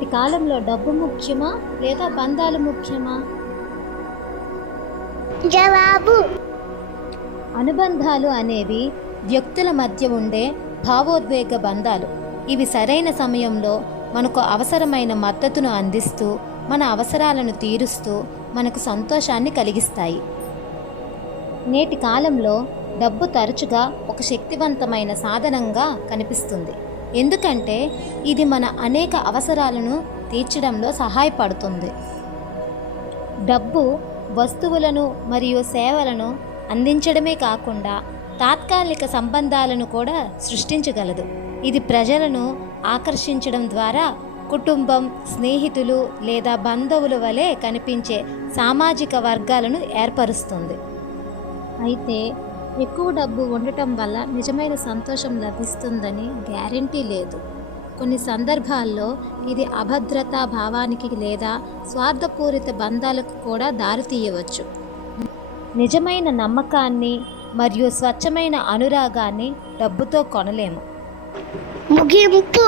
నేటి కాలంలో డబ్బు ముఖ్యమా లేదా బంధాలు ముఖ్యమా? జవాబు అనుబంధాలు అనేవి వ్యక్తుల మధ్య ఉండే భావోద్వేగ బంధాలు. ఇవి సరైన సమయంలో మనకు అవసరమైన మద్దతును అందిస్తూ, మన అవసరాలను తీరుస్తూ, మనకు సంతోషాన్ని కలిగిస్తాయి. నేటి కాలంలో డబ్బు తరచుగా ఒక శక్తివంతమైన సాధనంగా కనిపిస్తుంది. ఎందుకంటే ఇది మన అనేక అవసరాలను తీర్చడంలో సహాయపడుతుంది. డబ్బు వస్తువులను మరియు సేవలను అందించడమే కాకుండా తాత్కాలిక సంబంధాలను కూడా సృష్టించగలదు. ఇది ప్రజలను ఆకర్షించడం ద్వారా కుటుంబం, స్నేహితులు లేదా బంధువుల వలె కనిపించే సామాజిక వర్గాలను ఏర్పరుస్తుంది. అయితే ఎక్కువ డబ్బు ఉండటం వల్ల నిజమైన సంతోషం లభిస్తుందని గ్యారెంటీ లేదు. కొన్ని సందర్భాల్లో ఇది అభద్రతా భావానికి లేదా స్వార్థపూరిత బంధాలకు కూడా దారితీయవచ్చు. నిజమైన నమ్మకాన్ని మరియు స్వచ్ఛమైన అనురాగాన్ని డబ్బుతో కొనలేము. ముగింపు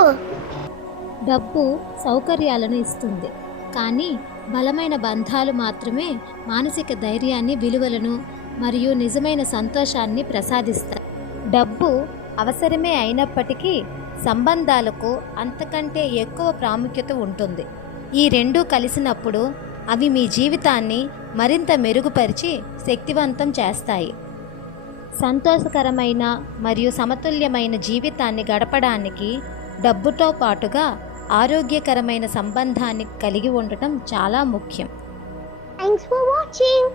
డబ్బు సౌకర్యాలను ఇస్తుంది, కానీ బలమైన బంధాలు మాత్రమే మానసిక ధైర్యాన్ని, విలువలను మరియు నిజమైన సంతోషాన్ని ప్రసాదిస్తాయి. డబ్బు అవసరమే అయినప్పటికీ సంబంధాలకు అంతకంటే ఎక్కువ ప్రాముఖ్యత ఉంటుంది. ఈ రెండూ కలిసినప్పుడు అవి మీ జీవితాన్ని మరింత మెరుగుపరిచి శక్తివంతం చేస్తాయి. సంతోషకరమైన మరియు సమతుల్యమైన జీవితాన్ని గడపడానికి డబ్బుతో పాటుగా ఆరోగ్యకరమైన సంబంధాన్ని కలిగి ఉండటం చాలా ముఖ్యం. Thanks for watching.